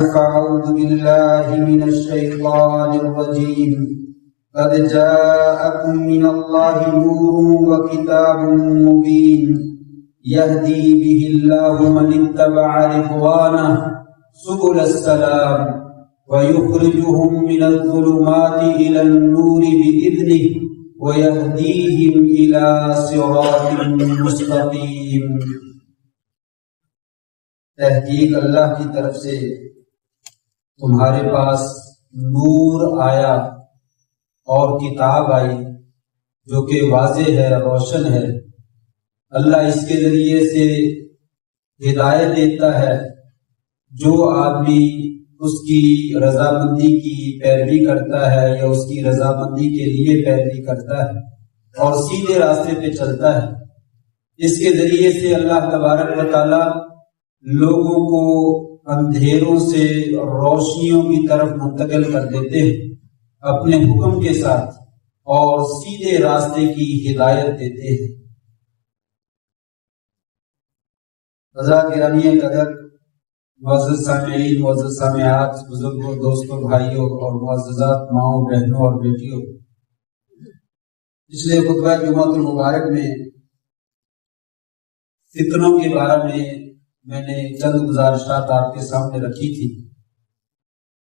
أعوذ بالله من الشيطان الرجيم قد جاءكم من الله نور وكتاب مبين يهدي به الله من اتبع رضوانه سبل السلام ويخرجهم من الظلمات إلى النور بإذنه ويهديهم إلى صراط مستقيم۔ تحقیق اللہ کی طرف سے تمہارے پاس نور آیا اور کتاب آئی جو کہ واضح ہے، روشن ہے۔ اللہ اس کے ذریعے سے ہدایت دیتا ہے، جو آدمی اس کی رضامندی کی پیروی کرتا ہے یا اس کی رضامندی کے لیے پیروی کرتا ہے اور سیدھے راستے پہ چلتا ہے۔ اس کے ذریعے سے اللہ تبارک و تعالی لوگوں کو اندھیروں سے روشنیوں کی طرف منتقل کر دیتے ہیں اپنے حکم کے ساتھ، اور سیدھے راستے کی ہدایت دیتے ہیں۔ حضرات گرامی قدر، معزز سامعین، معزز سامعات، بزرگوں، دوستوں، بھائیوں اور معززات ماؤں، بہنوں اور بیٹیوں، پچھلے خطبہ جمعۃ المبارک میں فتنوں کے بارے میں نے چند گزارشات آپ کے سامنے رکھی تھی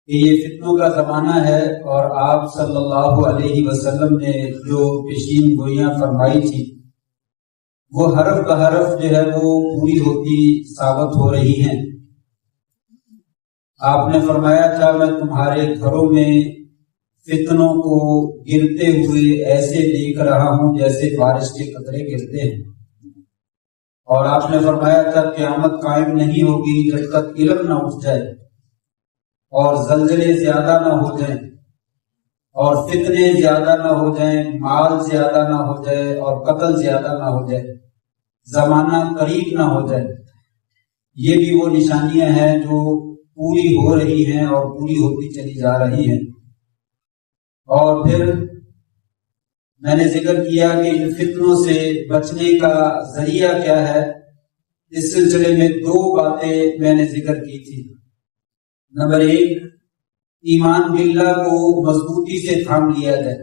کہ یہ فتنوں کا زمانہ ہے، اور آپ صلی اللہ علیہ وسلم نے جو پیشین گوئیاں فرمائی تھی وہ حرف بحرف جو ہے وہ پوری ہوتی ثابت ہو رہی ہیں۔ آپ نے فرمایا تھا میں تمہارے گھروں میں فتنوں کو گرتے ہوئے ایسے دیکھ رہا ہوں جیسے بارش کے قطرے گرتے ہیں، اور آپ نے فرمایا تھا قیامت قائم نہیں ہوگی جب تک علم نہ اٹھ جائے اور زلزلے زیادہ نہ ہو جائیں اور فتنے زیادہ نہ ہو جائیں، مال زیادہ نہ ہو جائے اور قتل زیادہ نہ ہو جائے، زمانہ قریب نہ ہو جائے۔ یہ بھی وہ نشانیاں ہیں جو پوری ہو رہی ہیں اور پوری ہوتی چلی جا رہی ہیں۔ اور پھر میں نے ذکر کیا کہ ان فتنوں سے بچنے کا ذریعہ کیا ہے۔ اس سلسلے میں دو باتیں میں نے ذکر کی تھی۔ نمبر ایک، ایمان باللہ کو مضبوطی سے تھام لیا جائے۔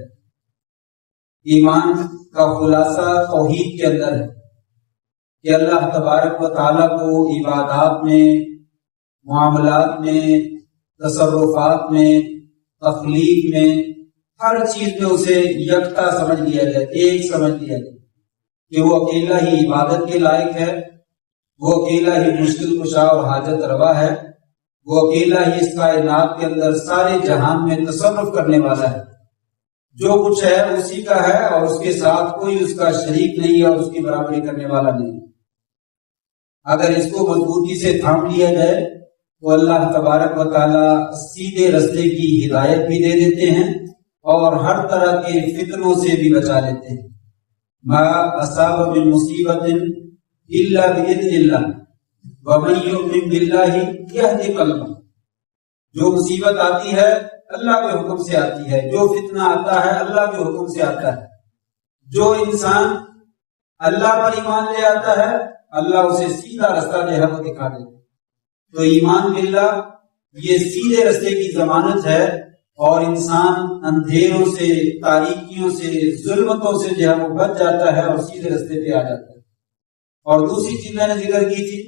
ایمان کا خلاصہ توحید کے اندر ہے کہ اللہ تبارک و تعالیٰ کو عبادات میں، معاملات میں، تصرفات میں، تخلیق میں، ہر چیز میں اسے یکتا سمجھ لیا جائے، ایک سمجھ لیا جائے کہ وہ اکیلا ہی عبادت کے لائق ہے، وہ اکیلا ہی مشکل کشا اور حاجت روا ہے، وہ اکیلا ہی اس کائنات کے اندر سارے جہان میں تصرف کرنے والا ہے۔ جو کچھ ہے اسی کا ہے اور اس کے ساتھ کوئی اس کا شریک نہیں ہے اور اس کی برابری کرنے والا نہیں۔ اگر اس کو مضبوطی سے تھام لیا جائے تو اللہ تبارک و تعالی سیدھے راستے کی ہدایت بھی دے دیتے ہیں اور ہر طرح کے فتنوں سے بھی بچا لیتے ہیں۔ ما اصاب من مصیبت الا باذن اللہ ومن یؤمن باللہ یہدی قلبہ۔ جو مصیبت آتی ہے اللہ کے حکم سے آتی ہے، جو فتنہ آتا ہے اللہ کے حکم سے آتا ہے۔ جو انسان اللہ پر ایمان لے آتا ہے اللہ اسے سیدھا راستہ جو ہے وہ دکھا دیتا ہے۔ تو ایمان باللہ یہ سیدھے راستے کی ضمانت ہے، اور انسان اندھیروں سے، تاریکیوں سے، ظلمتوں سے جو ہے وہ بچ جاتا ہے اور سیدھے راستے پہ آ جاتا ہے۔ اور دوسری چیز میں نے ذکر کی تھی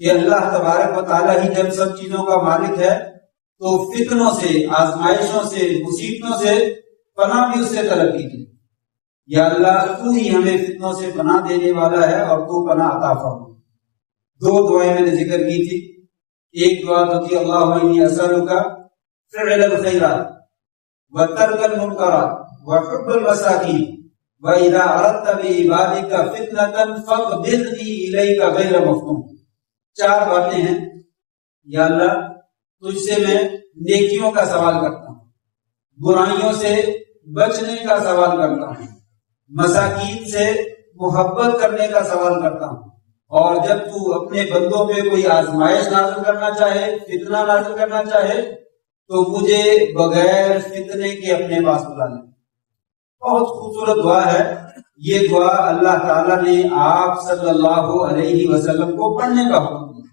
کہ اللہ تبارک و تعالیٰ ہی جب سب چیزوں کا مالک ہے تو فتنوں سے، آزمائشوں سے، مصیبتوں سے پناہ بھی اس سے طلب کیجیے۔ یا اللہ تو ہی ہمیں فتنوں سے پناہ دینے والا ہے اور تو پناہ عطا فرما۔ دو دعائیں میں نے ذکر کی تھی۔ ایک دعا تو تھی اللہم انی اسألک فعل الخیرات وترک المنکرات وحب المساکین وَإِذَا أَرَدْتَ بِعِبَادِكَ فِتْنَةً فَاقْبِضْنِي إِلَيْكَ غَيْرَ مَفْتُونٍ۔ چار باتیں ہیں۔ یا اللہ تجھ سے میں نیکیوں کا سوال کرتا ہوں، برائیوں سے بچنے کا سوال کرتا ہوں، مساکین سے محبت کرنے کا سوال کرتا ہوں، اور جب تو اپنے بندوں پہ کوئی آزمائش نازل کرنا چاہے، فتنہ نازل کرنا چاہے تو مجھے بغیر فتنے کے اپنے پاس بلا لے۔ بہت خوبصورت دعا ہے یہ دعا۔ اللہ تعالیٰ نے آپ صلی اللہ علیہ وسلم کو پڑھنے کا حکم دیا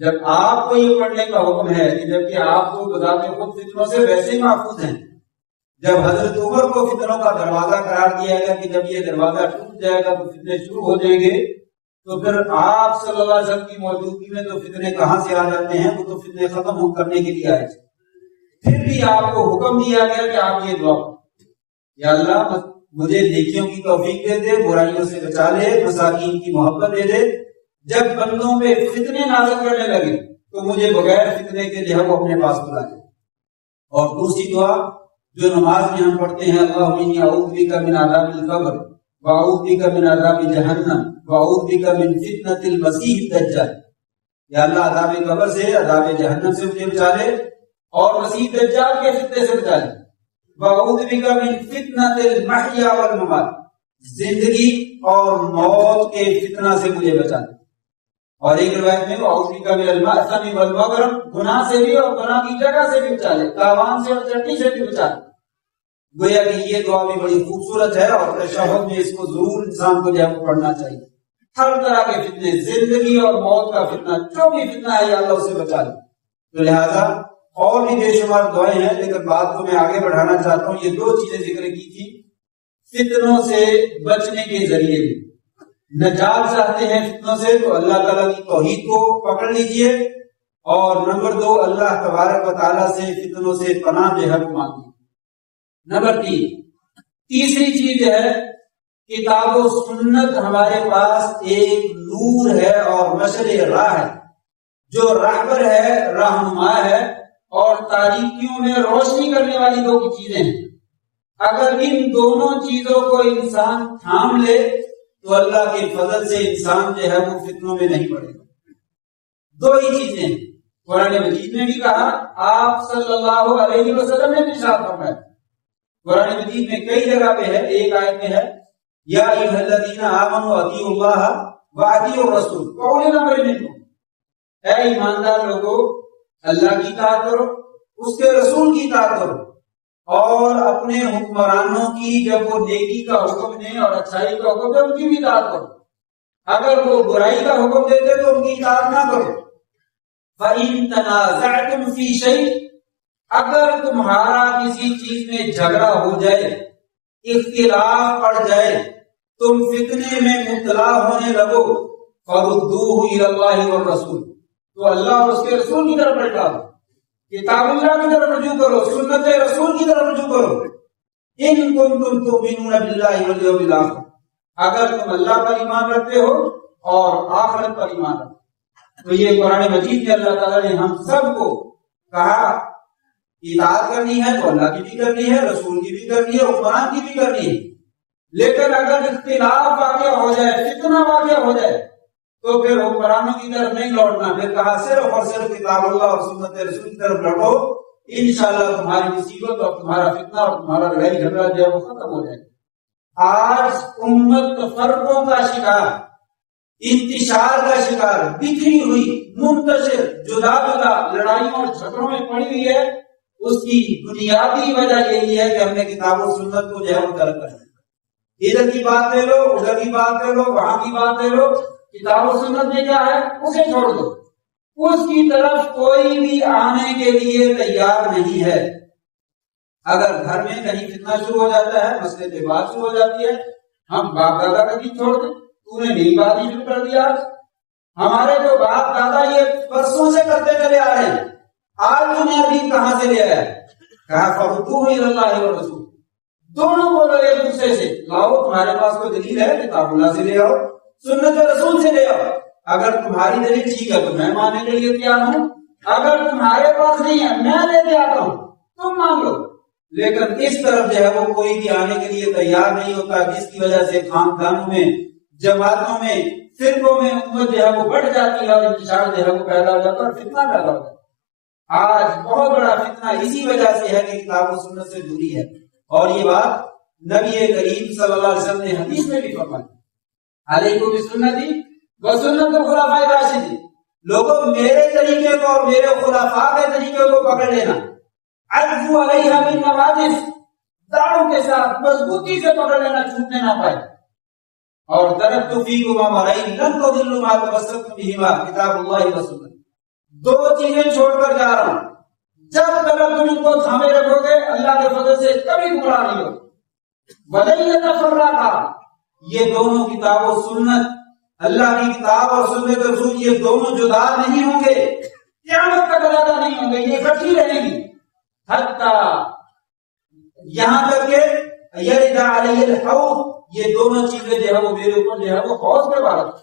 جب آپ کو یہ پڑھنے کا حکم ہے کہ جبکہ آپ کو بذات خود فتنوں سے ویسے ہی محفوظ ہیں، جب حضرت عمر کو فتنوں کا دروازہ قرار دیا گیا کہ جب یہ دروازہ ٹوٹ جائے گا تو فتنے شروع ہو جائیں گے، تو پھر آپ صلی اللہ علیہ وسلم کی موجودگی میں تو فتنے کہاں سے آ جاتے ہیں؟ وہ تو فتنے ختم کرنے کے لیے آئے تھے۔ پھر بھی آپ کو حکم دیا گیا کہ آپ یہ دعا، یا اللہ مجھے نیکیوں کی توفیق دے دے، برائیوں سے بچا لے، مساکین کی محبت دے دے۔ جب بندوں پہ فتنے نازل کرنے لگے تو مجھے بغیر فتنے کے جو ہے وہ اپنے پاس بلا لے۔ اور دوسری دعا جو نماز میں ہم پڑھتے ہیں، اللہم انی اعوذ بک من عذاب القبر واعوذ بک من عذاب جہنم واعوذ بک من فتنۃ المسیح الدجال، یا اللہ عذاب قبر سے، عذاب جہنم سے مجھے بچا لے اور مسیح دجال کے فتنے سے بچا لے۔ واعوذ بک من فتنۃ المحیا والممات، زندگی اور موت کے فتنہ سے مجھے بچا لے۔ اور ایک روایت میں واعوذ بک من المأثم والمغرم، گناہ سے بھی اور گناہ کی جگہ سے بھی بچا لے، تاوان سے اور چٹی سے بھی بچا لے۔ گویا کہ یہ دعا بھی بڑی خوبصورت ہے اور تشہد میں اس کو ضرور انسان کو جو ہے پڑھنا چاہیے۔ ہر طرح کے فتنے، زندگی اور موت کا فتنہ، جو بھی فتنہ ہے یا اللہ اسے بچا لے۔ تو لہذا اور بھی بے شمار دعائیں ہیں، لیکن بات کو میں آگے بڑھانا چاہتا ہوں۔ یہ دو چیزیں ذکر کی تھی فتنوں سے بچنے کے ذریعے بھی۔ نجات چاہتے ہیں فتنوں سے تو اللہ تعالیٰ کی توحید کو پکڑ لیجئے، اور نمبر 2 اللہ تبارک و تعالیٰ سے فتنوں سے پناہ جو ہے مانگیے۔ نمبر 3، تیسری چیز ہے کتاب و سنت ہمارے پاس ایک نور ہے اور مشعل راہ ہے، جو راہبر ہے، رہنما ہے اور تاریکیوں میں روشنی کرنے والی دو کی چیزیں ہیں۔ اگر ان دونوں چیزوں کو انسان تھام لے تو اللہ کے فضل سے انسان جو ہے وہ فتنوں میں نہیں پڑے گا۔ دو ہی چیزیں ہیں، قرآن مجید میں بھی کہا، آپ صلی اللہ علیہ وسلم نے بھی ارشاد فرمایا۔ قرآن مجید میں کئی جگہ پہ ہے، ایک آیت میں ہے یا ایھا الذین آمنوا اطیعوا اللہ واطیعوا الرسول واولی الامر منکم، اے ایماندار لوگوں اللہ کی اطاعت کرو، اس کے رسول کی اطاعت کرو، اور اپنے حکمرانوں کی جب وہ نیکی کا حکم دیں اور اچھائی کا حکم دیں ان کی بھی اطاعت کرو، اگر وہ برائی کا حکم دیتے تو ان کی اطاعت نہ کرو۔ فَإِن تَنَازَعْتُمْ فِي شَيْءٍ، اگر تمہارا کسی چیز میں جھگڑا ہو جائے، اختلاف پڑ جائے، تم فتنے میں مبتلا ہونے لگو، فَرُدُّوهُ إِلَى اللَّهِ وَالرَّسُولِ، تو اللہ اور اس کے رسول کی طرف پلٹا دو، کتاب اللہ کی طرف رجوع کرو، سنت رسول کی طرف رجوع کرو۔ ان کنتم تؤمنون باللہ والیوم الآخر، اگر تم اللہ پر ایمان رکھتے ہو اور آخرت پر ایمان رکھتے ہو۔ تو یہ قرآن مجید میں اللہ تعالیٰ نے ہم سب کو کہا اطاعت کرنی ہے تو اللہ کی بھی کرنی ہے، رسول کی بھی کرنی ہے، حکمران کی بھی کرنی ہے، لیکن اگر اختلاف واقع ہو جائے، فتنہ واقع ہو جائے تو پھر حکمرانوں کی طرف نہیں لوٹنا، پھر کہا صرف اور صرف کتاب اللہ اور سنت رسول کی طرف لوٹو، انشاءاللہ تمہاری مصیبت اور تمہارا فتنہ اور تمہارا لڑائی جھگڑا جو ہے وہ ختم ہو جائے گا۔ آج امت فرقوں کا شکار، انتشار کا شکار، بکھری ہوئی، منتشر، جدا جدا لڑائیوں اور جھگڑوں میں پڑی ہوئی ہے۔ اس کی بنیادی وجہ یہی ہے کہ ہم نے کتاب و سنت کو جو ہے وہ ترک کر دیا۔ ادھر کی بات لے لو، ادھر کی بات لے لو، وہاں کی بات لے لو، کتاب و سنت میں کیا ہے اسے چھوڑ دو، اس کی طرف کوئی بھی آنے کے لیے تیار نہیں ہے۔ اگر گھر میں کہیں فتنہ شروع ہو جاتا ہے، مسئلے پہ بات شروع ہو جاتی ہے، ہم باپ دادا کا بھی چھوڑ دیں، تو نے نئی بات ہی شروع کر دیا۔ ہمارے جو باپ دادا یہ برسوں سے کرتے چلے آ رہے ہیں، آج تمہیں ابھی کہاں سے لے آیا؟ کہا فَرُدُّوهُ إِلَى اللَّهِ وَالرَّسُولِ، دونوں بولو ایک دوسرے سے، لاؤ تمہارے پاس کوئی دلیل ہے کتاب اللہ سے لے آؤ، سنت رسول سے لے آؤ، اگر تمہاری دلیل ٹھیک ہے تو میں ماننے کے لیے تیار ہوں، اگر تمہارے پاس نہیں ہے میں لے کے آتا ہوں، تم مان لو۔ لیکن اس طرف جو ہے وہ کوئی بھی آنے کے لیے تیار نہیں ہوتا، جس کی وجہ سے خاندانوں میں، جماعتوں میں، فرقوں میں امت جو ہے وہ بڑھ جاتی ہے اور انتشار جو ہے وہ پیدا ہو جاتا ہے اور فتنہ پیدا ہو جاتا ہے۔ آج بہت بڑا فتنہ اسی وجہ سے ہے کہ کتاب و سنت سے دوری ہے، اور یہ بات نبی کریم صلی اللہ علیہ وسلم نے حدیث میں بھی فرمائی، علیکم بسنتی وسنت الخلفاء الراشدین، لوگوں میرے طریقے کو اور میرے خلفاء کے طریقے کو پکڑ لینا، عضوا علیہا بالنواجذ، داڑھوں کے ساتھ مضبوطی سے پکڑ لینا، چھوٹنے نہ پائے۔ اور ترکت فیکم امرین لن تضلوا ما تمسکتم بہما کتاب اللہ و سنت، دو چیزیں چھوڑ کر جا رہا ہوں، جب تک تم ان کو تھامے رکھو گے اللہ کے فضل سے کبھی گمراہ نہیں ہو۔ وَلَن يَتَفَرَّقَا، یہ دونوں کتاب و سنت، اللہ کی کتاب اور سنت رسول، یہ دونوں جدا نہیں ہوں گے، قیامت تک علیحدہ نہیں ہوں گے، یہ اکٹھی رہیں گی، حتیٰ یہاں تک کہ یرد علی الحوض، یہ دونوں چیزیں جو ہے وہ میرے اوپر جو ہے وہ حوض پہ بارت،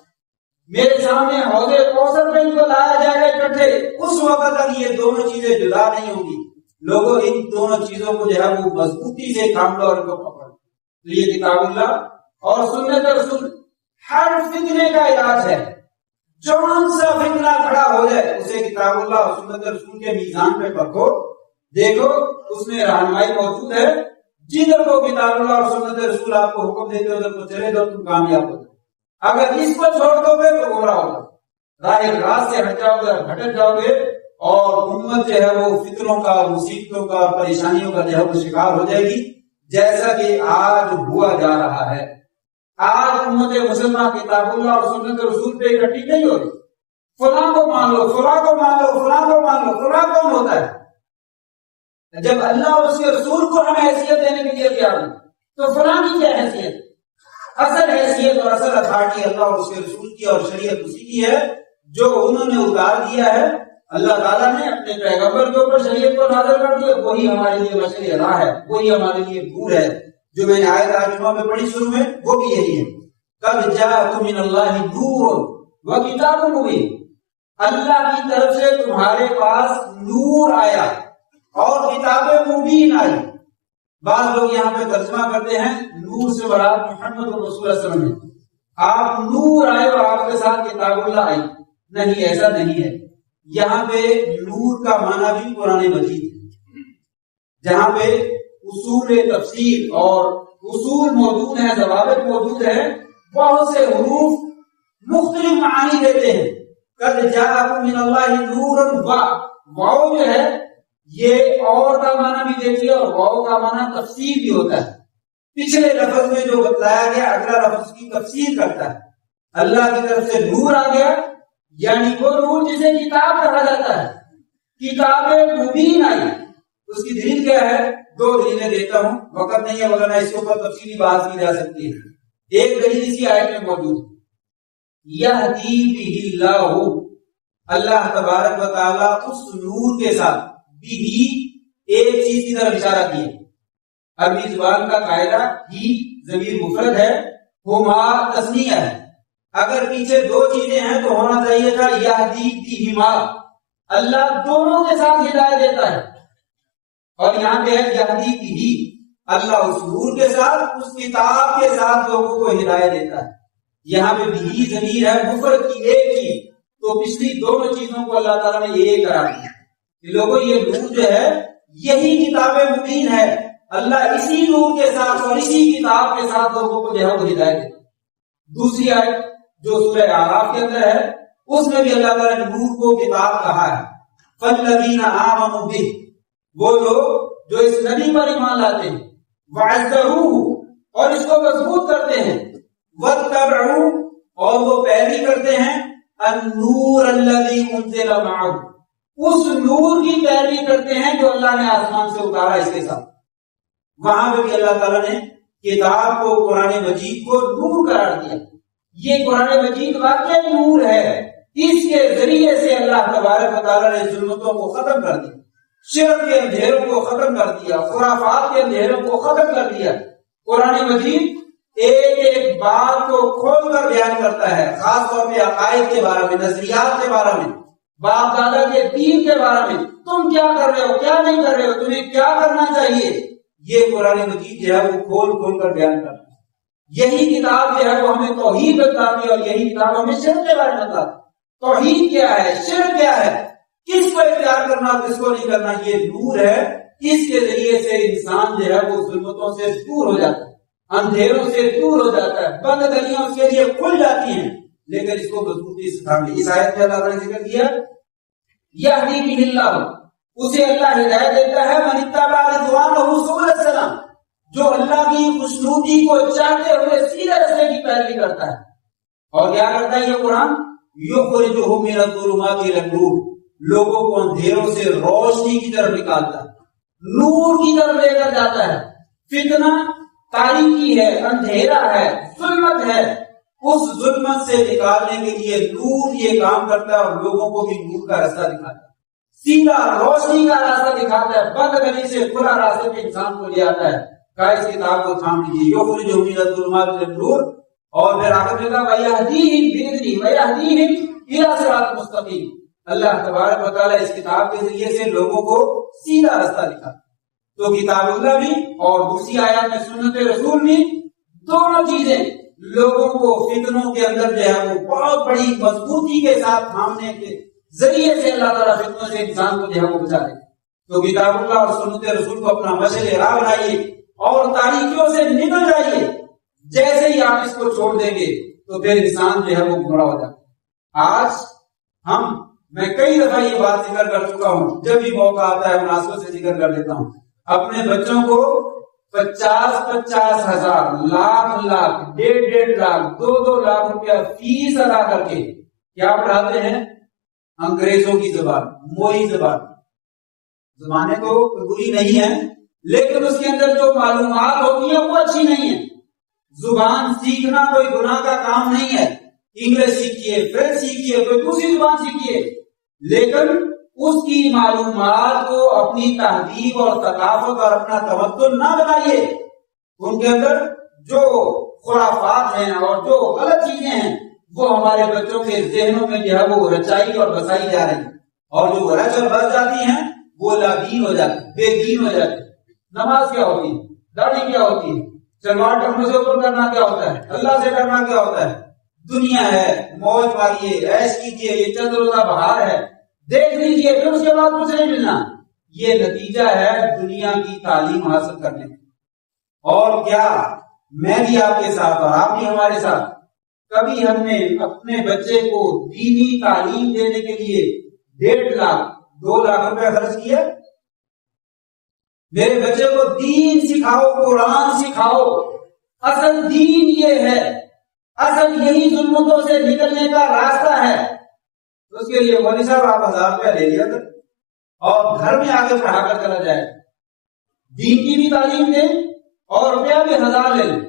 میرے سامنے حوض کوثر پہ ان کو لایا جائے گا اکٹھے، اس وقت تک یہ دونوں چیزیں جدا نہیں ہوں گی۔ لوگوں ان دونوں چیزوں کو جو ہے وہ مضبوطی سے تھام لو اور ان کو پکڑ۔ تو یہ کتاب اللہ اور سنت رسول ہر فتنے کا علاج ہے، جون سا فتنہ کھڑا ہو جائے اسے کتاب اللہ اور سنت رسول کے میزان پہ رکھو، دیکھو اس میں رہنمائی موجود ہے، جدھر کو کتاب اللہ اور سنت رسول آپ کو حکم دیتے ہو ادھر کو چلے جاؤ، تم کامیاب ہو۔ اگر اس کو چھوڑ دو گے تو گمراہ ہوگا، راہ راست سے ہٹ جاؤ گے، بھٹک جاؤ گے، اور امت جو ہے وہ فتنوں کا، مصیبتوں کا، پریشانیوں کا جو ہے وہ شکار ہو جائے گی، جیسا کہ آج ہوا جا رہا ہے۔ آج امت مسلمہ کتاب اللہ اور سنت رسول پہ اکٹھی نہیں ہو رہی، فلاں کو مان لو، فلاں کو مان لو، فلاں کو مان لو، فلاں کون ہوتا ہے؟ جب اللہ اور اس کے رسول کو ہمیں حیثیت دینے کے لیے تیار ہوں تو فلاں کی کیا حیثیت؟ اصل حیثیت اور اصل اتھارٹی اللہ اور اس کے رسول کی اور شریعت اسی کی ہے جو انہوں نے اتار دیا ہے۔ اللہ تعالیٰ نے اپنے پیغمبر کے اوپر شریعت کو نازل کر دیا، وہی ہمارے لیے مشعل راہ ہے، وہی ہمارے لیے نور ہے۔ جو میں نے آیت آج میں پڑھی شروع میں وہ بھی یہی ہے، قَدْ جَاءَكُم مِّنَ اللَّهِ نُورٌ وَكِتَابٌ مُبِينٌ، اللہ کی طرف سے تمہارے پاس نور آیا اور کتاب مبین آئی۔ بعض لوگ یہاں پہ ترجمہ کرتے ہیں نور سے مراد محمد رسول اللہ صلی اللہ علیہ وسلم ہے، آپ نور آئے اور آپ کے ساتھ کتاب اللہ آئی، نہیں، ایسا نہیں ہے۔ یہاں پہ نور کا معنی بھی قرآن مجید ہے، جہاں پہ اصول تفسیر اور اصول موجود ہیں، ضوابط موجود ہیں، بہت سے حروف مختلف معانی دیتے ہیں۔ قد جاءکم من اللہ نور، واو جو ہے یہ اور کا معنی بھی دیتی ہے اور واو کا معنی تفسیر بھی ہوتا ہے۔ پچھلے لفظ میں جو بتلایا گیا اگلا لفظ کی تفسیر کرتا ہے۔ اللہ کی طرف سے نور آ گیا، یعنی وہ نور جسے کتاب کہا جاتا ہے، کتاب مبین آئی۔ اس کی دلیل کیا ہے؟ دو دلیلیں دیتا ہوں، وقت نہیں ہے ورنہ اس کے اوپر تفصیلی بات کی جا سکتی ہے۔ ایک دلیل اسی آیت میں موجود ہے، یہدی بہ اللہ، اللہ تبارک و تعالیٰ اس نور کے ساتھ بھی ایک چیز کی طرف اشارہ کیے۔ عربی زبان کا قاعدہ ہی ضمیر مفرد ہے، ہما تثنیہ ہے، اگر پیچھے دو چیزیں ہیں تو ہونا چاہیے تھا یہدی بہما، اللہ دونوں کے ساتھ ہدایت دیتا ہے، اور یہاں پہ ہے یہدی بہ، اللہ اس نور کے ساتھ، اس کتاب کے ساتھ لوگوں کو ہدایت دیتا ہے۔ یہاں پہ بھی ضمیر ہے مفرد کی، ایک ہی، تو پچھلی دونوں چیزوں کو اللہ تعالیٰ نے ایک قرار دیا کہ لوگوں یہ نور جو ہے یہی کتاب مبین ہے، اللہ اسی نور کے ساتھ اور اسی کتاب کے ساتھ لوگوں کو جو ہے وہ ہدایت دیتا ہے۔ دوسری آیت جو سورہ اعراف کے اندر ہے اس میں بھی اللہ تعالیٰ نے نور کو کتاب کہا ہے، فَالَّذِينَ آمَنُوا بِهِ، وہ لوگ جو اس نبی پر ایمان لاتے ہیں، وَعَزَّرُوهُ، اور اس کو مضبوط کرتے ہیں، وَاتَّبَعُوا، اور وہ پیروی کرتے ہیں، النور الذی انزل معه، اس نور کی پیروی کرتے ہیں جو اللہ نے آسمان سے اتارا اس کے ساتھ۔ وہاں پہ بھی اللہ تعالیٰ نے کتاب کو، قرآن مجید کو نور قرار دیا۔ یہ قرآن مجید واقعی نور ہے، اس کے ذریعے سے اللہ تبارک و تعالیٰ نے ظلمتوں کو ختم کر دیا، شرک کے اندھیروں کو ختم کر دیا، خرافات کے اندھیروں کو ختم کر دیا۔ قرآن مجید ایک ایک بات کو کھول کر بیان کرتا ہے، خاص طور پہ عقائد کے بارے میں، نظریات کے بارے میں، باپ دادا کے دین کے بارے میں، تم کیا کر رہے ہو، کیا نہیں کر رہے ہو، تمہیں کیا کرنا چاہیے، یہ قرآن مجید جو ہے وہ کھول کھول کر بیان کرتا ہے۔ یہی کتاب جو ہے وہ ہمیں توحید بتاتی ہے اور یہی کتاب ہمیں شرک کے بارے میں بتاتی ہے۔ توحید کیا ہے، شرک کیا ہے، کس کو اختیار کرنا اور کس کو نہیں کرنا، یہ نور ہے، اس کے ذریعے سے انسان جو ہے وہ ظلمتوں سے دور ہو جاتا ہے، اندھیروں سے دور ہو جاتا ہے، بند گلیاں اس کے لیے کھل جاتی ہیں، لیکن اس کو مضبوطی سے تھام لے۔ اس آیت میں اللہ تعالیٰ نے ذکر کیا یہدی بہ اللہ، اسے اللہ ہدایت دیتا ہے، من اتبع رضوانہ سبل السلام، جو اللہ کی خوشنودی کو چاہتے ہوئے سیدھے راستے کی پیروی کرتا ہے۔ اور کیا کرتا ہے یہ قرآن؟ یخرجہم من الظلمات الی النور، لوگوں کو اندھیروں سے روشنی کی طرف نکالتا ہے، نور کی طرف لے کر جاتا ہے۔ فتنہ تاریکی ہے، اندھیرا ہے، ظلمت ہے، اس ظلمت سے نکالنے کے لیے نور یہ کام کرتا ہے اور لوگوں کو بھی نور کا راستہ دکھاتا ہے، سیدھا روشنی کا راستہ دکھاتا ہے، بند گلی سے کھلا راستے پہ انسان کو لے آتا ہے۔ کہا اس کتاب کو تھام لیجیے، یخرجہم من الظلمات الى النور، اور پھر آخر میں کہا وَيَهْدِيهِمْ بِإِذْنِهِ وَيَهْدِيهِمْ إِلَىٰ صِرَاطٍ مُسْتَقِيمٍ۔ اللہ تبارک و تعالیٰ اس کتاب کے ذریعے سے لوگوں کو سیدھا راستہ دکھاتا ہے۔ تو کتاب اللہ بھی اور دوسری آیات میں سنت رسول بھی، دونوں چیزیں لوگوں کو فتنوں کے اندر جو ہے وہ بہت بڑی مضبوطی کے ساتھ تھامنے کے ذریعے سے اللہ تعالیٰ فتنوں سے انسان کو جو ہے وہ بچا دے۔ تو کتاب اللہ اور سنت رسول کو اپنا مشعل راہ بنائیے اور تاریکیوں سے نکل جائیے۔ جیسے ہی آپ اس کو چھوڑ دیں گے تو پھر انسان جو ہے وہ گمراہ ہو جاتا ہے۔ آج میں کئی دفعہ یہ بات ذکر کر چکا ہوں، جب بھی موقع آتا ہے مناسبت سے ذکر کر لیتا ہوں، اپنے بچوں کو 50,000 لاکھ 1.5 لاکھ 2 لاکھ روپیہ فیس ادا کر کے کیا پڑھاتے ہیں؟ انگریزوں کی زبان، موئی زبان۔ زبانیں تو بری نہیں ہیں لیکن اس کے اندر جو معلومات ہوتی ہیں وہ اچھی نہیں ہیں۔ زبان سیکھنا کوئی گناہ کا کام نہیں ہے، انگلش سیکھیے، فرینچ سیکھیے، کوئی دوسری زبان سیکھیے، لیکن اس کی معلومات کو اپنی تہذیب اور ثقافت اور اپنا تمدن نہ بنائیے۔ ان کے اندر جو خرافات ہیں اور جو غلط چیزیں ہیں وہ ہمارے بچوں کے ذہنوں میں جو ہے وہ رچائی اور بسائی جا رہی ہیں، اور جو رچ اور بس جاتی ہیں وہ لادین ہو جاتی، بے دین ہو جاتی۔ نماز کیا ہوتی ہے؟ داڑھی کیا ہوتی ہے؟ سلوار ٹکڑوں سے اوپر کرنا کیا ہوتا ہے؟ اللہ سے ڈرنا کیا ہوتا ہے؟ دنیا ہے، موج ماریے، عیش کیجیے، یہ چند روزہ بہار ہے، دیکھ لیجیے، پھر اس کے بعد کچھ نہیں ملنا۔ یہ نتیجہ ہے دنیا کی تعلیم حاصل کرنے کا۔ اور کیا میں بھی آپ کے ساتھ اور آپ بھی ہمارے ساتھ، کبھی ہم نے اپنے بچے کو دینی تعلیم دینے کے لیے 1.5 لاکھ 2 لاکھ روپے خرچ کیا؟ میرے بچے کو دین سکھاؤ، قرآن سکھاؤ، اصل دین یہ ہے، اصل یہی ظلمتوں سے نکلنے کا راستہ ہے۔ اس کے لیے مولوی صاحب آپ 1000 روپیہ لے لیا کر اور گھر میں آگے پڑھا کر چلا جائے، دین کی بھی تعلیم دیں اور روپیہ بھی 1000 لے لیں،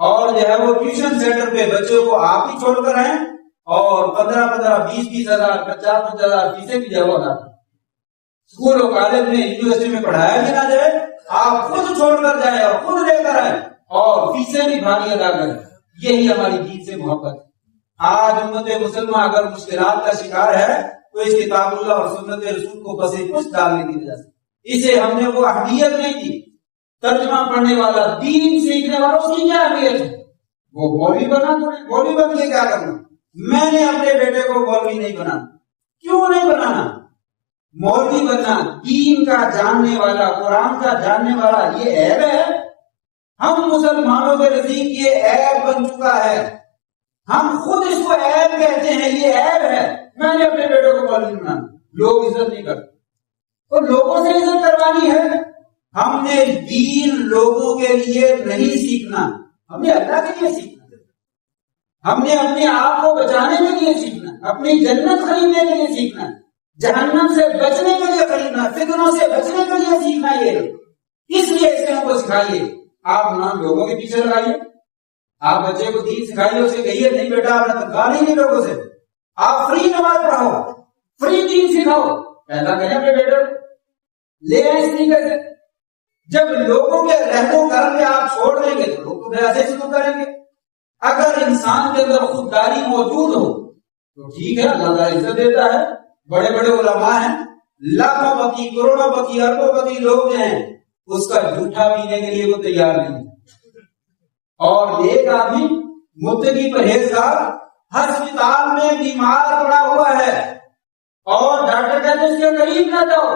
اور جو ہے وہ ٹیوشن سینٹر پہ بچوں کو آپ ہی چھوڑ کر آئیں اور 15 20 ہزار 50 ہزار فیسیں بھی جو ہے اسکول اور کالج میں یونیورسٹی میں پڑھایا بھی نہ جائے، آپ خود چھوڑ کر جائیں اور خود لے کر آئیں اور فیسیں بھی بھاری ادا کریں۔ یہی ہماری دین سے محبت ہے۔ آج امت مسلمہ اگر مشکلات کا شکار ہے تو اس کتاب اللہ اور سنت رسول کو بس کچھ ڈالنے کی وجہ سے۔ اسے ہم نے وہ اہمیت نہیں دی۔ ترجمہ پڑھنے والا، دین سیکھنے والا، اس کی کیا اہمیت ہے؟ وہ مولوی بنا، مولوی بن کے کیا کرنا؟ میں نے اپنے بیٹے کو مولوی نہیں بنانا۔ کیوں نہیں بنانا؟ مولوی بننا، دین کا جاننے والا، قرآن کا جاننے والا، یہ عیب ہے؟ ہم مسلمانوں کے نزدیک یہ عیب بن چکا ہے، ہم خود اس کو عیب کہتے ہیں، یہ عیب ہے۔ میں نے اپنے بیٹوں کو مولوی بنانا، لوگ عزت نہیں کرتے، اور لوگوں سے عزت کروانی ہے۔ ہم نے دین لوگوں کے لیے نہیں سیکھنا، ہم نے اللہ کے لیے سیکھنا، ہم نے اپنے آپ کو بچانے کے لیے سیکھنا، اپنی جنت خریدنے کے لیے سیکھنا، جہنم سے بچنے کے لیے خریدنا، فتنوں سے بچنے کے لیے سیکھنا۔ یہ اس لیے اس کو سکھائیے۔ آپ نام لوگوں کے پیچھے لگائیے، آپ بچے کو دین سکھائیے، اسے کہیے نہیں بیٹا آپ نے تنخواہ نہیں لی لوگوں سے، آپ فری نماز پڑھاؤ، فری دین سکھاؤ، پیدا کریں اپنے بیٹے لے آئیں اس طریقے سے۔ جب لوگوں کے رحم و کرم میں آپ چھوڑ دیں گے تو لوگ تو ایسے شروع کریں گے۔ اگر انسان کے اندر خودداری موجود ہو تو ٹھیک ہے، اللہ تعالیٰ عزت دیتا ہے۔ بڑے بڑے علماء ہیں، لاکھوں پتی، کروڑوں پتی، اربوں پتی لوگ جو ہیں اس کا جھوٹا پینے کے لیے وہ تیار نہیں۔ اور ایک آدمی متقی پرہیزگار ہسپتال میں بیمار پڑا ہوا ہے اور ڈاکٹر کہتے ہیں اس کے قریب نہ جاؤ،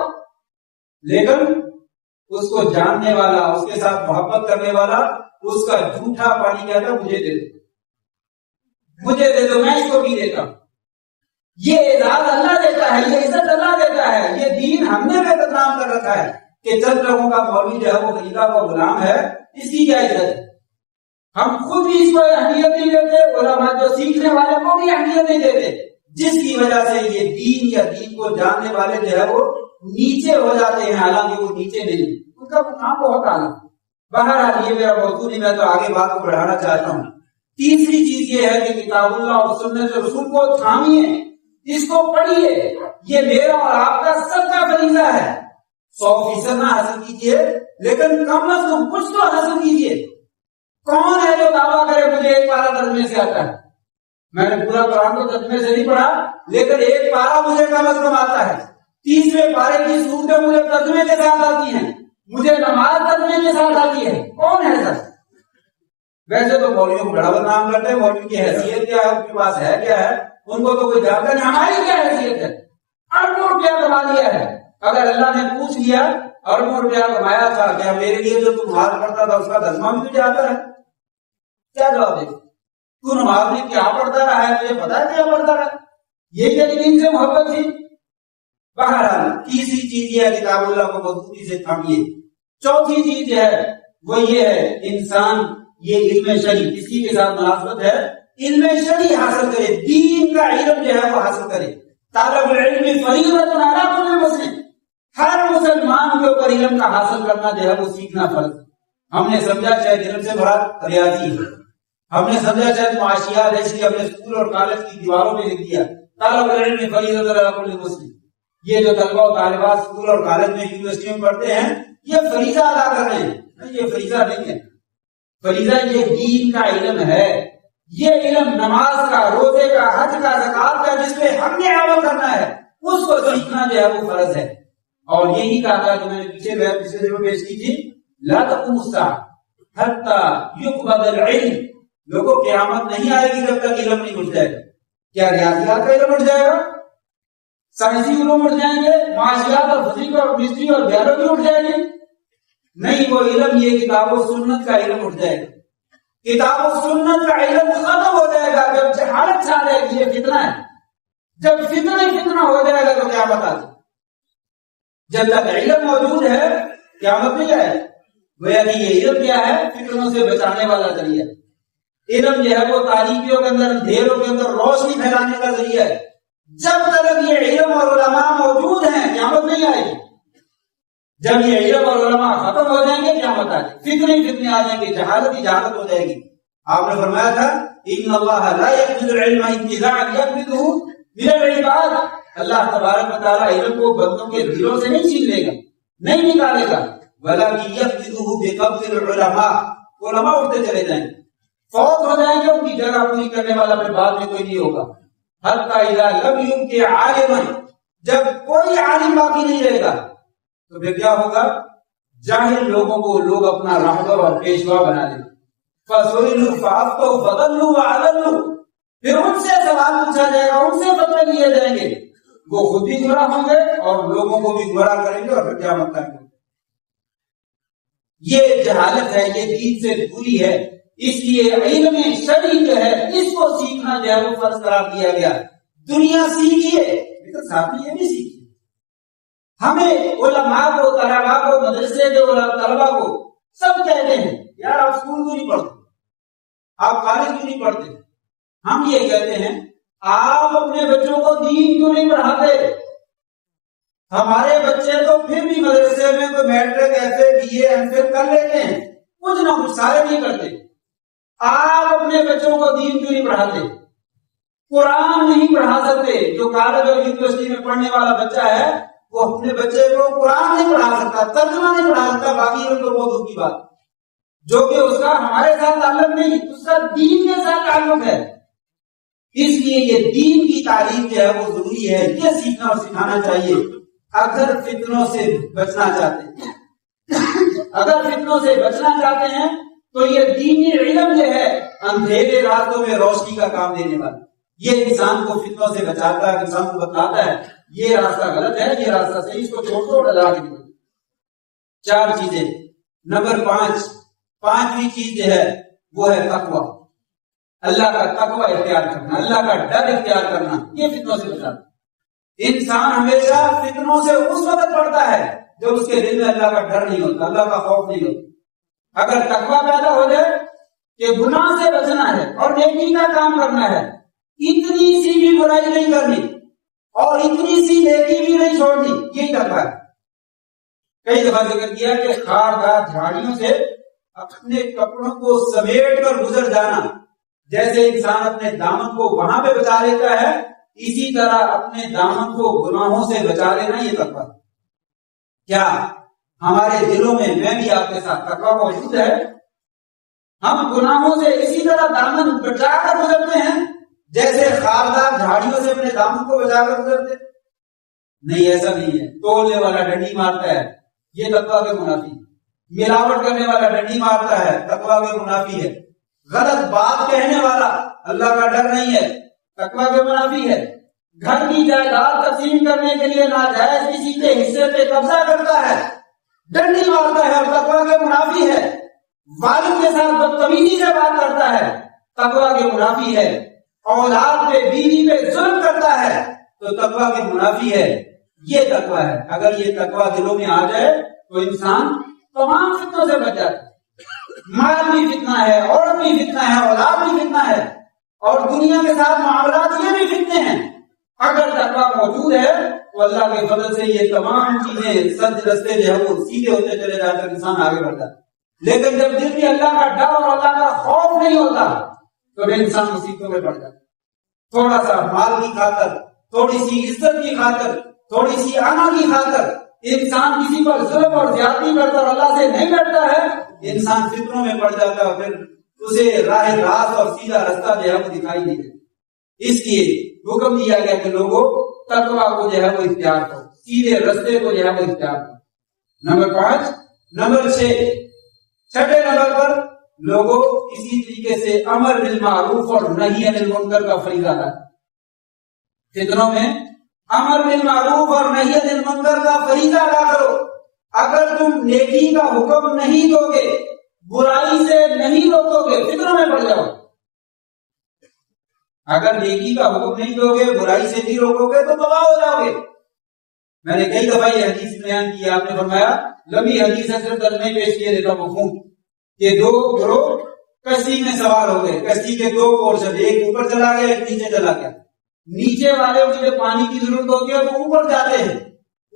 لیکن اس کو جاننے والا، اس کے ساتھ محبت کرنے والا اس کا جھوٹا پانی کہتا ہے مجھے دے دو، مجھے دے دو، میں اس کو بھی دیتا ہوں۔ یہ اعزاز اللہ دیتا ہے، یہ عزت اللہ دیتا ہے۔ یہ دین ہم نے بے بدنام کر رکھا ہے کہ چند لوگوں کا مولوی جو ہے وہ خلیفہ کا غلام ہے، اس کی کیا عزت ہے؟ ہم خود بھی اس کو اہمیت نہیں دیتے، علماء جو سیکھنے والے کو بھی اہمیت نہیں دیتے۔ جس کی وجہ سے یہ دین یا دین کو جاننے والے جو ہے وہ نیچے ہو جاتے ہیں، حالانکہ وہ نیچے نہیں، ان کا کام بہت اعلیٰ۔ بہرحال یہ میرا موضوع نہیں، میں تو آگے بات کو بڑھانا چاہتا ہوں۔ تیسری چیز یہ ہے کہ کتاب اللہ اور سنت رسول کو تھامیے، اس کو پڑھیے، یہ میرا اور آپ کا سب کا فریضہ ہے۔ 100% نہ حاصل کیجیے، لیکن کم از کم کچھ تو حاصل کیجیے۔ کون ہے جو دعویٰ کرے مجھے ایک پارہ ترجمے سے آتا ہے؟ میں نے پورا قرآن کو ترجمے سے نہیں پڑھا، لیکن ایک پارہ مجھے کم از کم آتا ہے، 30ویں پارے کی صورتیں مجھے ترجمے کے ساتھ آتی ہیں، مجھے نماز ترجمے کے ساتھ آتی ہے۔ کون ہے سر؟ ویسے تو مولویوں کو بڑا بدنام کرتے ہیں، مولوی کی حیثیت کیا ہے، ان کے پاس ہے کیا ہے، ان کو تو کوئی جانتا نہیں۔ ہماری کیا حیثیت ہے؟ اربوں روپیہ کما لیا ہے۔ اگر اللہ نے پوچھ لیا اربوں روپیہ کمایا تھا، کیا میرے لیے جو تم نماز پڑھتا تھا اس کا ترجمہ بھی تجھے آتا ہے؟ کیا جواب دے؟ تو نماز میں کیا پڑھتا رہا ہے، تجھے پتا ہے کیا پڑھتا رہا؟ یہ کیا دین سے محبت تھی؟ بہرحال تیسری چیز یہ ہے کتاب اللہ کو مضبوطی سے تھامیے۔ چوتھی چیز ہے وہ یہ ہے انسان یہ علم شرعی کسی کے ساتھ مناسبت ہے، علم شرعی حاصل کرے، دین کا علم جو ہے وہ حاصل کرے۔ طالب العلم فریضۃ علی کل مسلم، ہر مسلمان کے اوپر علم کا حاصل کرنا جو ہے وہ سیکھنا فرض۔ ہم نے سمجھا شاید علم سے مراد ریاضی ہے، ہم نے سمجھا شاید معاشیات، اس لیے ہم نے اسکول اور کالج کی دیواروں میں لکھ دیا طالب العلم فریضۃ علی کل مسلم۔ یہ جو طلبہ و طالبات اسکول اور کالج میں یونیورسٹی میں پڑھتے ہیں یہ فریضہ ادا کر رہے ہیں، یہ فریضہ نہیں ہے۔ فریضہ یہ دین کا علم ہے، یہ علم نماز کا، روزے کا، حج کا، زکات کا، جس پہ ہم نے عمل کرنا ہے اس کو سیکھنا جو ہے وہ فرض ہے۔ اور یہی کہا تھا کہ میں نے پچھلے جو پیش کی تھی، لا تقوم الساعة حتى يقبض العلم، لوگوں قیامت نہیں آئے گی جب تک علم نہیں اٹھ جائے گا۔ کیا ریاضیات کا علم اٹھ جائے گا؟ سائنسی علوم اٹھ جائیں گے؟ معاشیات اور فزکس اور کیمسٹری اور بیولوجی اٹھ جائے گی؟ نہیں، وہ علم یہ کتاب و سنت کا علم اٹھ جائے گا۔ کتاب و سنت کا علم ختم ہو جائے گا جب جہالت چھا جائے گی، یہ فتنہ ہے۔ جب فتنہ ہو جائے گا تو قیامت آ جائے گی۔ جب تک علم موجود ہے قیامت نہیں آئے۔ گویا کہ یہ علم کیا ہے؟ فتنوں سے بچانے والا ذریعہ۔ علم جو ہے وہ تاریکیوں کے اندر، اندھیروں کے اندر روشنی پھیلانے کا ذریعہ ہے۔ جب تک یہ علم اور علماء موجود ہیں قیامت نہیں آئے گی۔ جب یہ علم اور علماء ختم ہو جائیں گے قیامت آ جائے گی، فتنے آ جائیں گے، جہالت ہی جہالت ہو جائے گی۔ آپ نے فرمایا تھا ان اللہ لا يقبض العلم انتزاعا يقبضه من العباد، اللہ تبارک و تعالی علم کو بندوں کے دلوں سے نہیں چھین لے گا، نہیں نکالے گا، ولكن يقبضه بقبض العلماء، علماء اٹھتے چلے جائیں گے، فوت ہو جائیں گے، ان کی جگہ پوری کرنے والا پھر بعد میں کوئی نہیں ہوگا۔ حتی اذا لم يبق عالما، جب کوئی عالم باقی نہیں رہے گا تو پھر کیا ہوگا؟ جاہل لوگوں کو لوگ اپنا رہبر اور پیشوا بنا لیں گے۔ فَسُئِلُوا فَأَفْتَوْا فَضَلُّوا وَأَضَلُّوا، پھر ان سے سوال پوچھا جائے گا، ان سے فتوے لیے جائیں گے، وہ خود بھی گمراہ ہوں گے اور لوگوں کو بھی گمراہ کریں گے، اور پھر قیامت تک یہ جہالت ہے، یہ دین سے دوری ہے۔ اس لیے علم شرعی جو ہے اس کو سیکھنا جو ہے وہ فرض قرار دیا گیا۔ دنیا سیکھیے لیکن ساتھ میں یہ بھی سیکھیے۔ ہمیں علماء کو، طلباء کو، مدرسے کے طلباء کو سب کہتے ہیں یار آپ اسکول کیوں نہیں پڑھتے، آپ کالج کیوں نہیں پڑھتے؟ ہم یہ کہتے ہیں آپ اپنے بچوں کو دین کیوں نہیں پڑھاتے؟ ہمارے بچے تو پھر بھی مدرسے میں کوئی matric, F A, B A, M Phil کر لیتے ہیں، کچھ نہ کچھ، سارے نہیں کرتے۔ آپ اپنے بچوں کو دین کیوں نہیں پڑھاتے؟ قرآن نہیں پڑھا سکتے؟ جو کالج اور یونیورسٹی میں پڑھنے والا بچہ ہے وہ اپنے بچے کو قرآن نہیں پڑھا سکتا، ترجمہ نہیں پڑھا سکتا، باقی ان کو بہت دکھ کی بات، جو کہ اس کا ہمارے ساتھ تعلق نہیں، اس کا دین کے ساتھ تعلق ہے۔ اس لیے یہ دین کی تعلیم جو ہے وہ ضروری ہے، یہ سیکھنا اور سکھانا چاہیے۔ اگر فتنوں سے بچنا چاہتے ہیں، اگر فتنوں سے بچنا چاہتے ہیں تو یہ دینی علم جو ہے اندھیرے راتوں میں روشنی کا کام دینے والا، یہ انسان کو فتنوں سے بچاتا ہے، انسان کو بتاتا ہے یہ راستہ غلط ہے، یہ راستہ صحیح، اس کو چھوڑ دو، ڈلا کے دو۔ 4 چیزیں۔ نمبر 5، 5ویں چیز جو ہے وہ ہے تقوی، اللہ کا تقوی اختیار کرنا، اللہ کا ڈر اختیار کرنا، یہ فتنوں سے بچاتا ہے۔ انسان ہمیشہ فتنوں سے اس وقت پڑتا ہے جب اس کے دل میں اللہ کا ڈر نہیں ہوتا، اللہ کا خوف نہیں ہوتا۔ اگر تقوی پیدا ہو جائے کہ گناہ سے بچنا ہے اور نیکی کا کام کرنا ہے اتنی سی بھی برائی نہیں کرنی اور اتنی سی نیکی بھی نہیں چھوڑنی، یہی تقویٰ ہے۔ کئی دفعہ ذکر کیا کہ خاردار جھاڑیوں سے اپنے کپڑوں کو سمیٹ کر گزر جانا، جیسے انسان اپنے دامن کو وہاں پہ بچا لیتا ہے، اسی طرح اپنے دامن کو گناہوں سے بچا لینا یہ تقویٰ۔ کیا ہمارے دلوں میں، میں بھی آپ کے ساتھ، تقویٰ موجود ہے؟ ہم گناہوں سے اسی طرح دامن بچا کر گزرتے ہیں جیسے خاردار جھاڑیوں سے اپنے دامن کو بچا کر گزرتے؟ نہیں، ایسا نہیں ہے۔ تولنے والا ڈنڈی مارتا ہے، یہ تقویٰ کے منافی۔ ملاوٹ کرنے والا ڈنڈی مارتا ہے، تقویٰ کے منافی ہے۔ غلط بات کہنے والا اللہ کا ڈر نہیں ہے، تقویٰ کے منافی ہے۔ گھر کی جائیداد تقسیم کرنے کے لیے ناجائز کسی کے حصے پہ قبضہ کرتا ہے، ڈنڈی مارتا ہے اور تقویٰ کے منافی ہے۔ والد کے ساتھ بدتمیزی سے بات کرتا ہے، تقویٰ کے منافی ہے۔ اولاد پہ، بیوی پہ ظلم کرتا ہے تو تقویٰ کے منافی ہے۔ یہ تقویٰ ہے۔ اگر یہ تقویٰ دلوں میں آ جائے تو انسان تمام فتنوں سے بچ جاتا ہے۔ مال بھی فتنہ ہے، عورت بھی فتنہ ہے، اولاد بھی فتنہ ہے، اور دنیا کے ساتھ معاملات یہ بھی فتنے ہیں۔ اگر تقویٰ موجود ہے تو اللہ کے فضل سے یہ تمام چیزیں، سد رستے جو ہے وہ سیدھے ہوتے چلے جاتے ہیں، انسان آگے بڑھتا ہے۔ لیکن جب دل میں اللہ کا ڈر اور اللہ کا خوف نہیں ہوتا تو پھر انسان مصیبتوں میں پڑ جاتا ہے۔ تھوڑا سا مال کی خاطر، تھوڑی سی عزت کی خاطر، تھوڑی سی آنا کی خاطر انسان کسی پر ظلم اور زیادتی کرتا اور اللہ سے نہیں ڈرتا ہے، انسان فکروں میں پڑ جاتا ہے اور پھر اسے راہ راست اور سیدھا رستہ جو ہے وہ دکھائی نہیں دیتا۔ اس لیے حکم دیا گیا کہ لوگوں تقویٰ کو جو ہے وہ اختیار کرو، سیدھے رستے کو جو ہے وہ اختیار کرو۔ نمبر 5۔ نمبر 6، چھٹے نمبر پر لوگوں اسی طریقے سے امر بالمعروف اور نہی عن المنکر کا فریضہ ہے۔ فتنوں میں امر بالمعروف اور نہی عن المنکر کا فریضہ ادا کرو۔ اگر تم نیکی کا حکم نہیں دو گے، برائی سے نہیں روکو گے، فتنوں میں پڑ جاؤ۔ اگر نیکی کا حکم نہیں دو گے، برائی سے نہیں روکو گے تو تباہ ہو جاؤ گے۔ میں نے کئی دفعہ یہ حدیث بیان کی، آپ نے فرمایا لمبی حدیث ہے، صرف ترجمے پیش کیے دیتا مفہوم کہ 2 گروہ کشتی میں سوار ہو گئے۔ کشتی کے 2 پورشن، ایک اوپر چلا گیا، ایک نیچے چلا گیا۔ نیچے والے کو جب پانی کی ضرورت ہوتی ہے تو اوپر جاتے ہیں،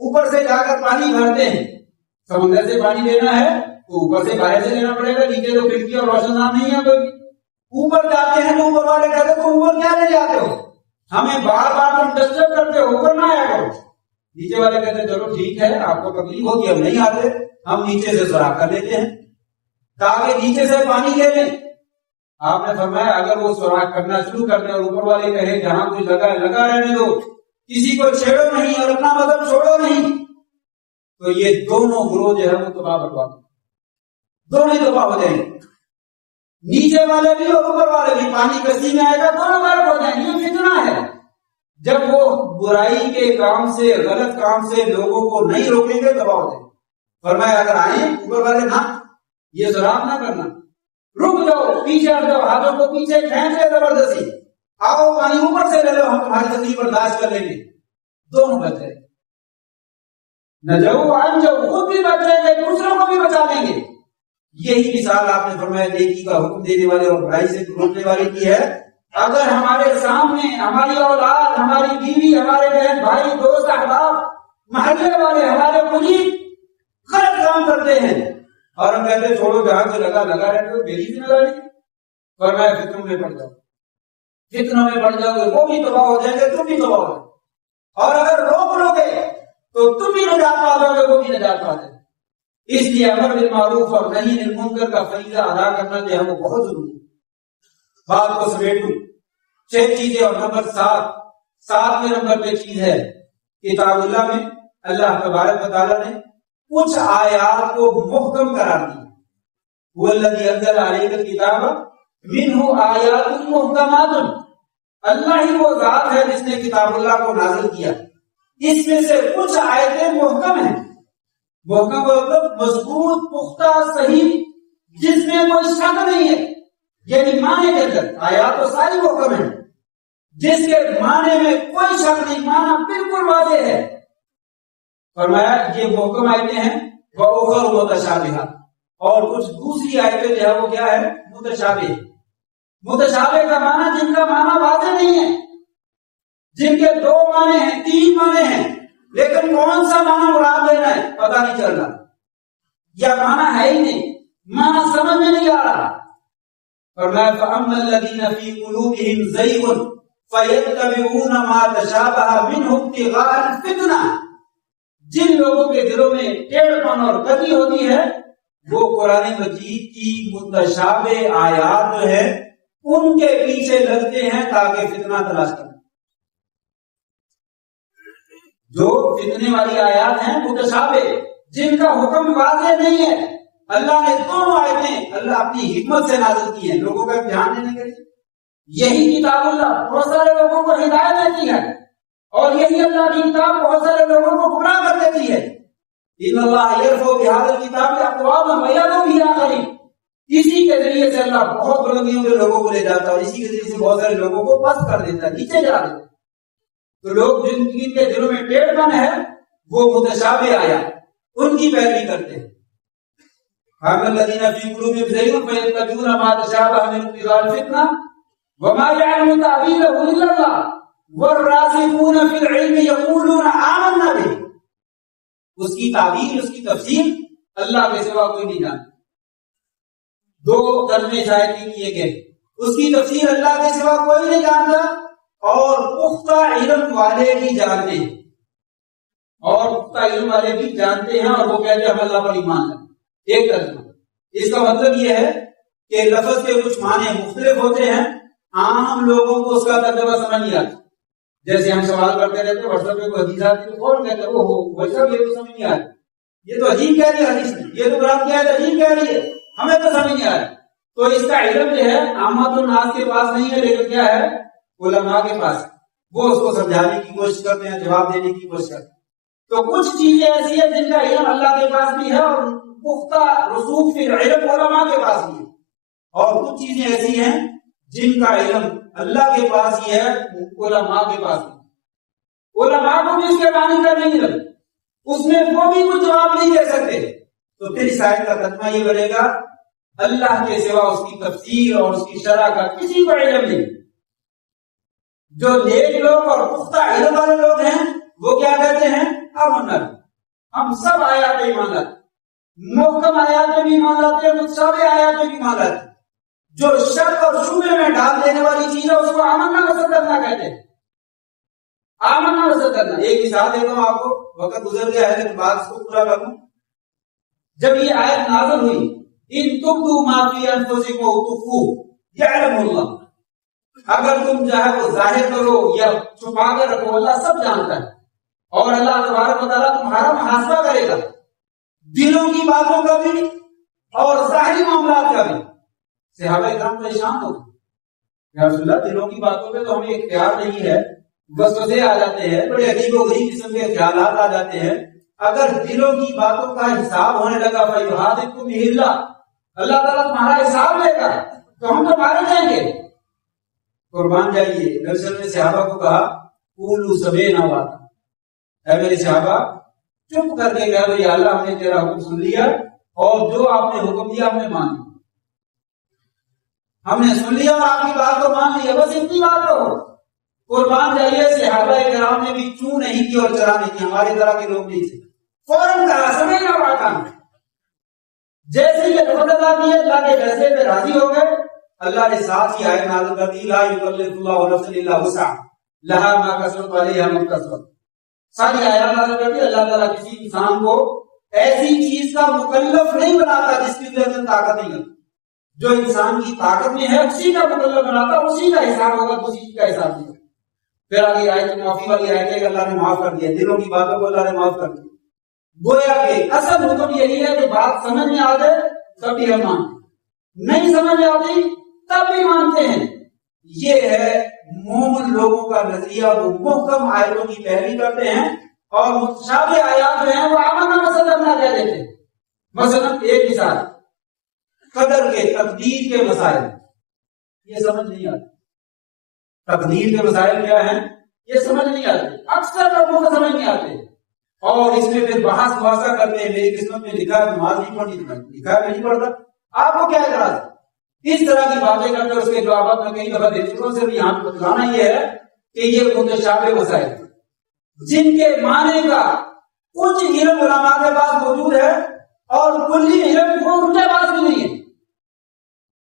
اوپر سے جا کر پانی بھرتے ہیں۔ سمندر سے پانی لینا ہے تو اوپر سے باہر سے لینا پڑے گا، نیچے تو کھڑکی اور روشن دان نہیں ہے کوئی۔ اوپر جاتے ہیں تو اوپر والے کہتے تو اوپر کیا لے جاتے ہو، ہمیں بار بار تم ڈسٹرب کرتے ہو، اوپر نہ آیا کرو۔ نیچے والے کہتے ہیں چلو ٹھیک ہے، آپ کو تکلیف ہوگی، ہم نہیں آتے، ہم نیچے سے سوراخ کر لیتے ہیں تاکہ نیچے سے پانی لے لیں۔ آپ نے فرمایا اگر وہ سوراخ کرنا شروع کر دیں اور اوپر والے کہے جہاں کچھ لگا ہے لگا رہنے دو، کسی کو چھیڑو نہیں اور اپنا مذہب چھوڑو نہیں، تو یہ دونوں گروہ جو ہے وہ تباہ برباد، دونوں ہی تباہ ہو جائیں گے۔ نیچے والے بھی اور اوپر والے بھی، پانی کشتی میں آئے گا، دونوں غرق ہو جائیں گے۔ یہ فتنہ ہے۔ جب وہ برائی کے کام سے، غلط کام سے لوگوں کو نہیں روکیں گے تباہ ہو جائیں گے۔ فرمایا اگر آئیں اوپر والے نہ، یہ سوراخ نہ کرنا، رک جاؤ، پیچھے ہٹ جاؤ، ہاتھوں کو پیچھے کھینچ لے زبردستی، آؤ پانی اوپر سے لے لو، ہم تمہاری تکلیف برداشت کر لیں گے۔ دونوں بچ جائیں گے، نہ جاؤ آن جاؤ، خود بھی بچ جائیں گے، دوسروں کو بھی بچا لیں گے۔ یہی مثال آپ نے فرمایا نیکی کا حکم دینے والے اور برائی سے روکنے والے کی ہے۔ اگر ہمارے سامنے ہماری اولاد، ہماری بیوی، ہمارے بہن بھائی، دوست، احباب، محلے والے، ہمارے قریب غلط کام کرتے ہیں اور ہم کہتے ہیں چھوڑو جہاں سے لگا رہے تو میری ذمہ داری، فرمایا فتنوں میں پڑ جاؤ، فتنوں میں پڑ جاؤ گے، وہ بھی تباہ ہو جائیں گے، تم بھی تباہ ہو جائے گے۔ اور اگر روک لو گے تو تم بھی نجات پا جاؤ گے، وہ بھی نجات پا جائے گے۔ اس لیے امر بالمعروف اور نہی عن المنکر کا فریضہ ادا کرنا جو ہے وہ بہت ضروری ہے۔ بات کو سمیٹوں، 6 چیزیں، اور نمبر 7 نمبر پہ چیز ہے کتاب اللہ میں اللہ تبارک و تعالیٰ نے کچھ آیات کو محکم قرار دیا۔ والذی انزل علیک الکتاب منہ آیات محکمات، اللہ ہی وہ ذات ہے جس نے کتاب اللہ کو نازل کیا، اس میں سے کچھ آیتیں محکم ہیں۔ محکم مطلب مضبوط، پختہ، صحیح، جس میں کوئی شک نہیں ہے، یعنی معنی کے اندر آیات تو ساری محکم ہیں، جس کے معنی میں کوئی شک نہیں، معنی بالکل واضح ہے۔ فرمایا یہ محکم آیتیں ہیں، وَأُخَرُ مُتَشَابِهَاتٌ، اور کچھ دوسری آیتیں جو ہے وہ کیا ہے، متشابہ۔ متشابہ کا معنی جن کا معنی واضح نہیں ہے، جن کے 2 معنی ہیں 3 معنی ہیں، لیکن کون سا معنی مراد لینا ہے پتہ نہیں چل رہا، یا معنی ہے ہی نہیں، معنی سمجھ میں نہیں آ رہا۔ فرمایا فَأَمَّا الَّذِينَ فِي قُلُوبِهِمْ زَيْغٌ فَيَتَّبِعُونَ مَا تَشَابَهَ مِنْهُ ابْتِغَاءَ الْفِتْنَةِ، جن لوگوں کے دلوں میں ٹیڑھ پن اور کمی ہوتی ہے وہ قرآن مجید کی متشابہ آیات جو ہے ان کے پیچھے لگتے ہیں تاکہ فتنہ تلاش کریں۔ جو فتنے والی آیات ہیں متشابہ، جن کا حکم واضح نہیں ہے، اللہ نے دونوں آیتیں اللہ اپنی حکمت سے نازل کی ہیں لوگوں کا امتحان لینے کے لیے۔ یہی کتاب اللہ بہت سارے لوگوں کو ہدایت دیتی ہے، اور یہی اللہ کی کتاب بہت سارے لوگوں کو گمراہ کر دیتی ہے۔ ان اللہ یرفع بہذا الکتاب اقواما ویضع بہ آخرین، اسی کے ذریعے سے اللہ بہت بلندیوں کے لوگوں کو لے جاتا ہے اور اسی کے ذریعے سے بہت سارے لوگوں کو پست کر دیتا ہے، نیچے گرا دیتا ہے۔ تو لوگ جن کے دلوں میں ٹیڑھ پن ہے وہ متشابہ آیا ان کی پیروی کرتے ہیں۔ ہم الذین فی قلوبہم زیغ فیتبعون ما تشابہ منہ ابتغاء الفتنہ وما یعلم تأویلہ الا اللہ والراسخون فی العلم یقولون آمنا بہ، اس کی تعبیر اس کی تفسیر اللہ کے سوا کوئی نہیں جانتا۔ 2 ترجمے شاید کیے گئے، اس کی تفسیر اللہ کے سوا کوئی نہیں جانتا اور پختہ علم والے بھی جانتے ہیں، اور پختہ علم والے بھی جانتے ہیں، اور وہ کہتے ہیں ہم اللہ پر ایمان لاتے۔ ایک ترجمہ، اس کا مطلب یہ ہے کہ لفظ کے کچھ معنی مختلف ہوتے ہیں، عام لوگوں کو اس کا ترجمہ سمجھ نہیں آتا۔ جیسے ہم سوال کرتے رہتے ہیں واٹس ایپ پہ کوئی حدیث آتی ہے تو فوراً کہتے ہیں وہ بھائی صاحب یہ تو سمجھ نہیں آ رہا، یہ تو عجیب کہہ رہی ہے حدیث میں، یہ تو قرآن کی آیت عجیب کہہ رہی ہے، ہمیں تو سمجھ نہیں آ رہا۔ تو اس کا علم جو ہے عامت الناس کے پاس نہیں ہے، لیکن کیا ہے علماء کے پاس، وہ اس کو سمجھانے کی کوشش کرتے ہیں، جواب دینے کی کوشش کرتے ہیں۔ تو کچھ چیزیں ایسی ہیں جن کا علم اللہ کے پاس بھی ہے اور پختہ رسوخ فی العلم علماء کے پاس بھی ہے، اور کچھ چیزیں ایسی ہیں جن کا علم اللہ کے پاس ہی ہے، علماء کے پاس بھی۔ علماء کو بھی اس کے معنی کا نہیں علم، اس میں وہ بھی کچھ جواب نہیں دے سکتے۔ تو پھر اس آیت کا ترجمہ یہ بنے گا اللہ کے سوا اس کی تفسیر اور اس کی شرح کا کسی کو علم نہیں۔ جو نیک لوگ اور پختہ علم والے لوگ ہیں وہ کیا کہتے ہیں ہم سب آیات پہ ایمان لاتے ہیں، محکم آیات پہ بھی ایمان لاتے ہیں، متشابہ آیات پہ بھی ایمان لاتے ہیں۔ جو شک اور شبہے میں ڈال دینے والی چیز ہے اس کو آمنا وصدقنا کہتے ہیں، آمنا وصدقنا۔ ایک مثال دیتا ہوں آپ کو، وقت گزر گیا ہے لیکن بات اس کو پورا کروں۔ جب یہ آیت نازل ہوئی ان تبدوا ما فی انفسکم او تخفوہ یعلم اللہ، اگر تم چاہے وہ ظاہر کرو یا چھپا کر رکھو اللہ سب جانتا ہے، اور اللہ تبارک و تعالیٰ تمہارا محاسبہ کرے گا دلوں کی باتوں کا بھی اور ظاہری معاملات کا بھی۔ صحابہ کرام پریشان ہو گئے، یا رسول اللہ دلوں کی باتوں پہ تو ہمیں اختیار نہیں ہے، وسوسے آ جاتے ہیں، بڑے عجیب و غریب قسم کے خیالات آ جاتے ہیں، اگر دلوں کی باتوں کا حساب ہونے لگا فَيُحَاسِبْكُم بِهِ اللَّهُ، اللہ تعالیٰ تمہارا حساب لے گا تو ہم تو مارے جائیں گے۔ قربان جائیے، نبی صلی اللہ علیہ وسلم نے صحابہ کو کہا قولوا سمعنا وَأَطَعْنَا، اے میرے صحابہ چپ کر کے کہہ دو یا اللہ ہم نے تیرا حکم سن لیا اور جو آپ نے حکم دیا ہم نے مان لیا، ہم نے سن لیا اور آپ کی بات کو مان لیا، بس اتنی بات ہو۔ قربان جائیے صحابہ کرام نے بھی چوں نہیں کی اور چرا نہیں کی، ہماری طرح کے لوگ نہیں تھے، فوراً کہا سمعنا وَأَطَعْنَا۔ جیسے یہ لفظ ادا کیے اللہ کے فیصلے پہ راضی ہو گئے، اللہ نے ساتھ ہی آیت نازل کر دی لا یکلف اللہ نفسا الا وسعها لها ما کسبت وعلیہا ما اکتسبت۔ ساری آیات نازل کر دی، اللہ تعالیٰ کسی انسان کو ایسی چیز کا مکلف نہیں بناتا جس کی اندر طاقت نہیں ہوتی، جو انسان کی طاقت میں ہے اسی کا مکلف بناتا، اسی کا حساب ہوگا، دوسری کا حساب نہیں ہوگا۔ پھر آگے آیت معافی والی آیت ہے کہ اللہ نے معاف کر دیا، دلوں کی باتوں کو اللہ نے معاف کر دیا۔ گویا کہ اصل حکم یہی ہے کہ بات سمجھ میں آ جائے تب بھی ہم مانتے، نہیں سمجھ میں آتی تب بھی مانتے ہیں۔ یہ ہے مومن لوگوں کا نظریہ، وہ محکم آیتوں کی پیروی کرتے ہیں اور متشابہ آیات جو ہیں وہ آمنا وصدقنا کہہ دیتے ہیں۔ مثلا ایک مثال، قدر کے تقدیر کے مسائل یہ سمجھ نہیں آتے۔ تقدیر کے مسائل کیا ہیں یہ سمجھ نہیں آتے، اکثر لوگوں کو سمجھ نہیں آتے، اور اس میں پھر بحث مباحثہ کرتے ہیں، میری قسمت میں لکھا ہے نماز نہیں پڑھنی، لکھا ہے میں نہیں پڑھتا، آپ کو کیا اعتراض ہے؟ اس طرح کی باتیں کر کے اس کے جوابات میں کئی دفعہ دے چکوں سے بھی یہاں بتلانا یہ ہے کہ یہ متشابہ مسائل جن کے معنی کا کچھ علم علماء کے پاس موجود ہے اور کلی علم وہ ان کے پاس بھی نہیں ہے.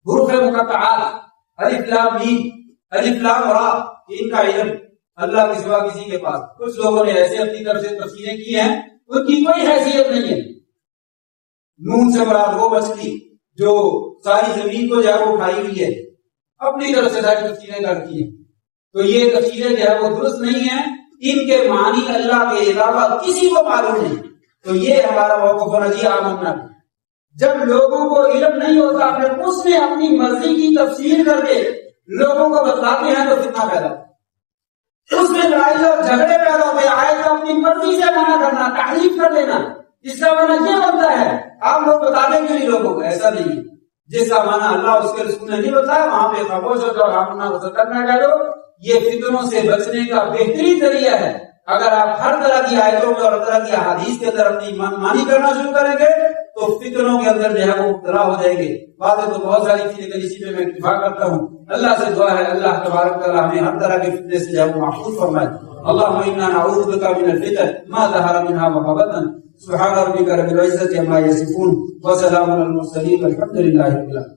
حروف مقطعات الف لام میم الف لام را ان کا علم اللہ کے سوا کسی کے پاس. کچھ لوگوں نے ایسے اپنی طرف سے تفسیریں کی ہیں ان کی کوئی حیثیت نہیں ہے. نون سے مراد وہ مچھلی جو ساری زمین کو جو ہے وہ کھائی ہوئی ہے, اپنی طرف سے ساری تفسیریں کرتی ہیں. تو یہ تفسیریں جو ہے وہ درست نہیں ہیں, ان کے معنی اللہ کے علاوہ کسی کو معلوم نہیں. تو یہ ہمارا موقف ہونا چاہیے آمنا. جب لوگوں کو علم نہیں ہوتا پھر اس میں اپنی مرضی کی تفسیر کر کے لوگوں کو بتلاتے ہیں تو فتنہ پیدا, اس میں لڑائی اور جھگڑے پیدا ہوتے ہیں. آئے تو اپنی مرضی سے منع کرنا, تحریف کر لینا, اس کا معنی یہ بنتا ہے آپ لوگ بتا دیں گے لوگوں کو. ایسا نہیں ہے. جس کا معنی اللہ اس کے رسول نے نہیں بتایا وہاں پہ خاموش ہو جاؤ, آمنا کو کرنا کہہ دو. یہ فتنوں سے بچنے کا بہترین ذریعہ ہے. اگر آپ ہر طرح کی آیتوں میں اور ہر طرح کی احادیث کے اندر اپنی مانی کرنا شروع کریں گے تو فتنوں کے اندر جو ہے وہ مبتلا ہو جائیں گے. باتیں تو بہت ساری تھی لیکن اسی میں اکتفا کرتا ہوں. اللہ سے دعا ہے اللہ تبارک تعالی ہمیں ہر طرح کے فتنے سے جو ہے وہ محفوظ فرمائے. اللهم انا نعوذ بك من الفتن ما ظهر منها وما بطن. سبحان ربك رب العزة عما يصفون وسلام على المرسلين والحمد لله رب العالمين.